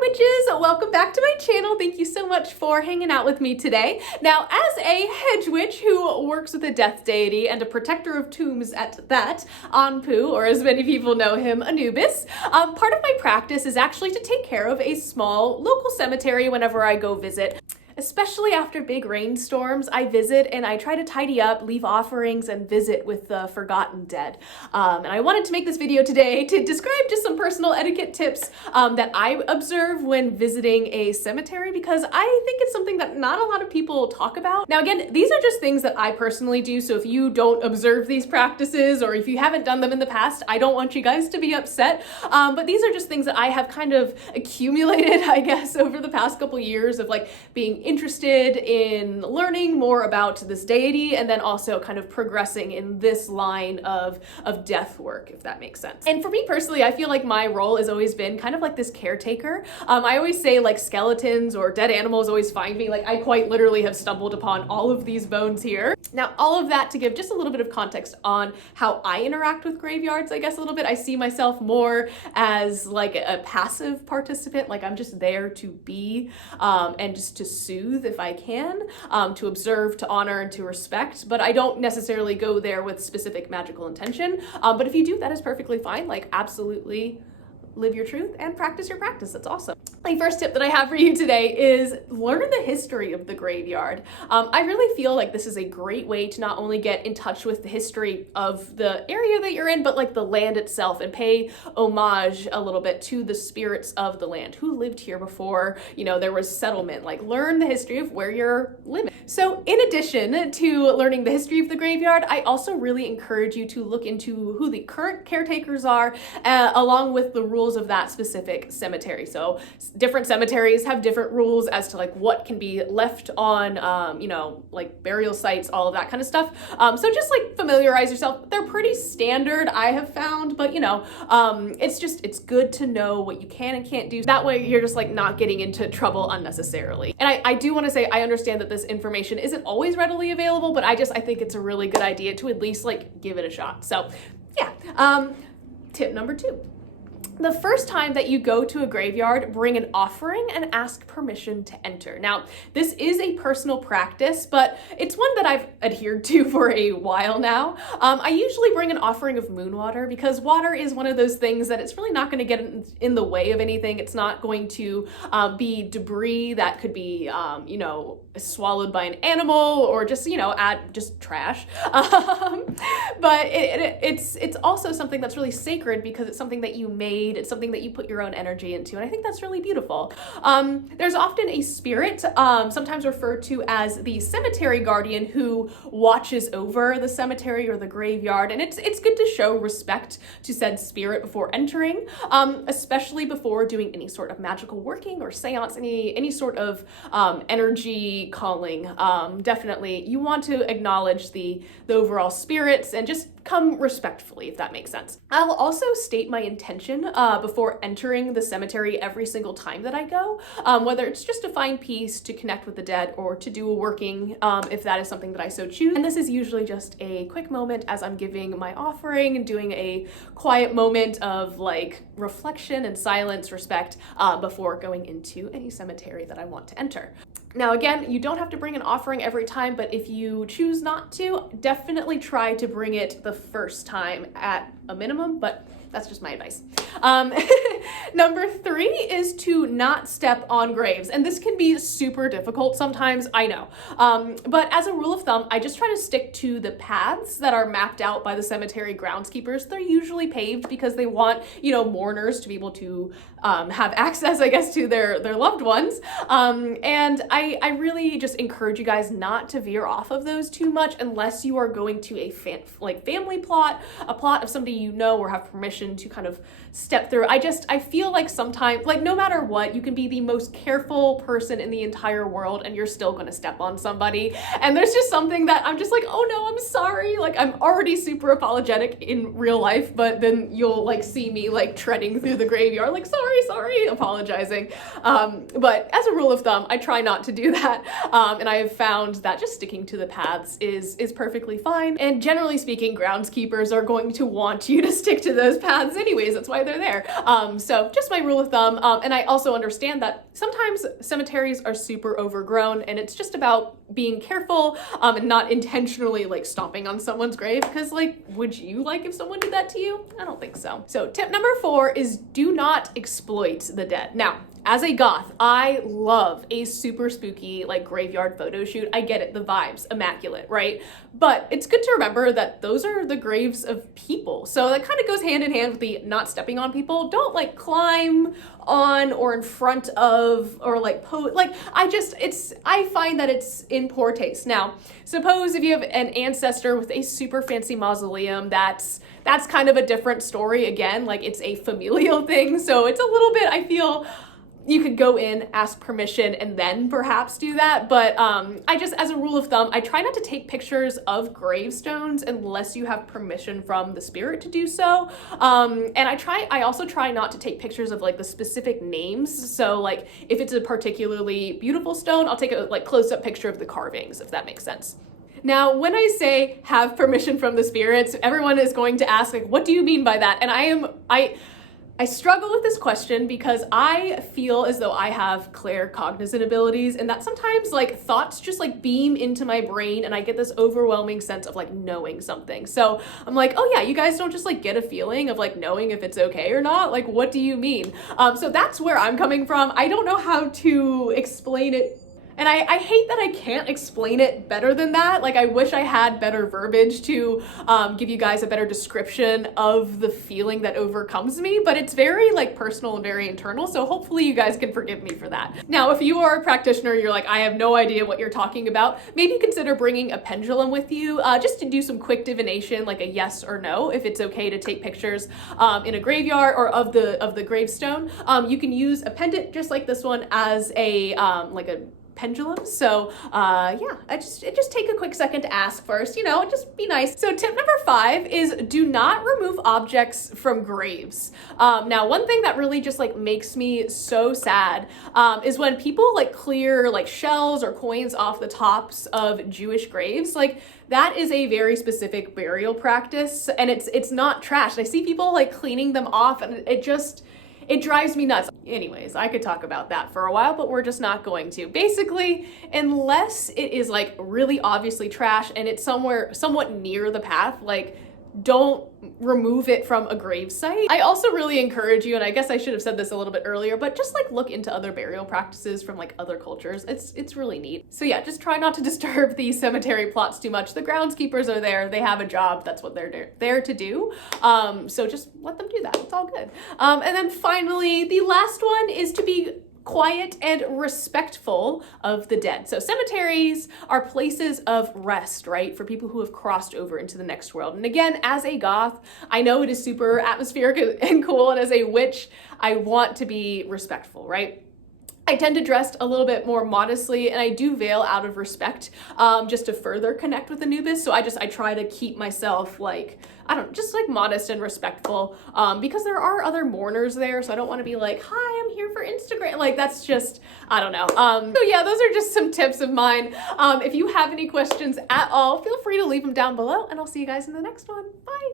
Hi witches, welcome back to my channel. Thank you so much for hanging out with me today. Now, as a hedge witch who works with a death deity and a protector of tombs at that, Anpu, or as many people know him, Anubis, part of my practice is actually to take care of a small local cemetery whenever I go visit. Especially after big rainstorms, I visit and I try to tidy up, leave offerings, and visit with the forgotten dead. And I wanted to make this video today to describe just some personal etiquette tips that I observe when visiting a cemetery, because I think it's something that not a lot of people talk about. Now again, these are just things that I personally do, so if you don't observe these practices or if you haven't done them in the past, I don't want you guys to be upset. But these are just things that I have kind of accumulated, I guess, over the past couple years of like being interested in learning more about this deity and then also kind of progressing in this line of death work, if that makes sense. And for me personally, I feel like my role has always been kind of like this caretaker. I always say like skeletons or dead animals always find me. Like I quite literally have stumbled upon all of these bones here. Now, all of that to give just a little bit of context on how I interact with graveyards, I guess a little bit. I see myself more as like a passive participant, like I'm just there to be and just to soothe if I can, to observe, to honor, and to respect, but I don't necessarily go there with specific magical intention. But if you do, that is perfectly fine. Like absolutely live your truth and practice your practice. That's awesome. The first tip that I have for you today is learn the history of the graveyard. I really feel like this is a great way to not only get in touch with the history of the area that you're in, but like the land itself, and pay homage a little bit to the spirits of the land who lived here before, you know, there was settlement. Like learn the history of where you're living. So in addition to learning the history of the graveyard, I also really encourage you to look into who the current caretakers are, along with the rules of that specific cemetery. So different cemeteries have different rules as to like what can be left on, you know, like burial sites, all of that kind of stuff. So just like familiarize yourself. They're pretty standard, I have found, but you know, it's good to know what you can and can't do. That way you're just like not getting into trouble unnecessarily. And I do want to say, I understand that this information isn't always readily available, but I think it's a really good idea to at least like give it a shot. So yeah, tip number 2. The first time that you go to a graveyard, bring an offering and ask permission to enter. Now, this is a personal practice, but it's one that I've adhered to for a while now. I usually bring an offering of moon water because water is one of those things that it's really not going to get in the way of anything. It's not going to be debris that could be, you know, swallowed by an animal or just, you know, just trash. But it's also something that's really sacred because it's something that you made. It's something that you put your own energy into, and I think that's really beautiful. There's often a spirit, sometimes referred to as the cemetery guardian, who watches over the cemetery or the graveyard, and it's good to show respect to said spirit before entering, especially before doing any sort of magical working or seance, any sort of energy calling. Definitely, you want to acknowledge the overall spirits and just come respectfully, if that makes sense. I'll also state my intention before entering the cemetery every single time that I go, whether it's just to find peace, to connect with the dead, or to do a working, if that is something that I so choose. And this is usually just a quick moment as I'm giving my offering and doing a quiet moment of like reflection and silence, respect, before going into any cemetery that I want to enter. Now again, you don't have to bring an offering every time, but if you choose not to, definitely try to bring it the first time at a minimum, but that's just my advice. Number 3 is to not step on graves. And this can be super difficult sometimes, I know. But as a rule of thumb, I just try to stick to the paths that are mapped out by the cemetery groundskeepers. They're usually paved because they want, you know, mourners to be able to have access, I guess, to their loved ones. And I really just encourage you guys not to veer off of those too much unless you are going to a family plot, a plot of somebody you know or have permission to kind of step through. I feel like sometimes, like no matter what, you can be the most careful person in the entire world and you're still gonna step on somebody. And there's just something that I'm just like, oh no, I'm sorry. Like I'm already super apologetic in real life, but then you'll like see me like treading through the graveyard, like sorry, apologizing. But as a rule of thumb, I try not to do that. And I have found that just sticking to the paths is perfectly fine. And generally speaking, groundskeepers are going to want you to stick to those paths paths anyways. That's why they're there. So just my rule of thumb. And I also understand that sometimes cemeteries are super overgrown, and it's just about being careful and not intentionally like stomping on someone's grave, because like, would you like if someone did that to you? I don't think so. So tip number 4 is do not exploit the dead. Now, as a goth, I love a super spooky like graveyard photo shoot. I get it, the vibes, immaculate, right? But it's good to remember that those are the graves of people. So that kind of goes hand in hand with the not stepping on people. Don't like climb on or in front of or like I find that it's in poor taste. Now, suppose if you have an ancestor with a super fancy mausoleum, that's kind of a different story. Again, like it's a familial thing. So it's a little bit, I feel, you could go in, ask permission, and then perhaps do that. But I just, as a rule of thumb, I try not to take pictures of gravestones unless you have permission from the spirit to do so. And I also try not to take pictures of like the specific names. So like if it's a particularly beautiful stone, I'll take a like close-up picture of the carvings, if that makes sense. Now, when I say have permission from the spirits, everyone is going to ask, like, what do you mean by that? And I struggle with this question because I feel as though I have claircognizant abilities, and that sometimes like thoughts just like beam into my brain and I get this overwhelming sense of like knowing something. So I'm like, oh yeah, you guys don't just like get a feeling of like knowing if it's okay or not. Like, what do you mean? So that's where I'm coming from. I don't know how to explain it. And I hate that I can't explain it better than that. Like, I wish I had better verbiage to give you guys a better description of the feeling that overcomes me, but it's very like personal and very internal, so hopefully you guys can forgive me for that. Now, if you are a practitioner, you're like, I have no idea what you're talking about, maybe consider bringing a pendulum with you just to do some quick divination, like a yes or no, if it's okay to take pictures in a graveyard or of the gravestone. You can use a pendant just like this one as a like a pendulum. So yeah, just take a quick second to ask first, you know, just be nice. So tip number 5 is do not remove objects from graves. Now, one thing that really just like makes me so sad is when people like clear like shells or coins off the tops of Jewish graves. Like, that is a very specific burial practice, and it's not trash. I see people like cleaning them off, and it drives me nuts. Anyways, I could talk about that for a while, but we're just not going to. Basically, unless it is like really obviously trash and it's somewhere somewhat near the path, like don't remove it from a grave site. I also really encourage you, and I guess I should have said this a little bit earlier, but just like look into other burial practices from like other cultures. It's really neat. So yeah, just try not to disturb the cemetery plots too much. The groundskeepers are there. They have a job. That's what they're there to do. So just let them do that. It's all good. And then finally, the last one is to be quiet and respectful of the dead. So cemeteries are places of rest, right? For people who have crossed over into the next world. And again, as a goth, I know it is super atmospheric and cool. And as a witch, I want to be respectful, right? I tend to dress a little bit more modestly, and I do veil out of respect just to further connect with Anubis. So I try to keep myself like, I don't know, just like modest and respectful because there are other mourners there. So I don't want to be like, hi, I'm here for Instagram. Like, that's just, I don't know. So yeah, those are just some tips of mine. If you have any questions at all, feel free to leave them down below, and I'll see you guys in the next one. Bye.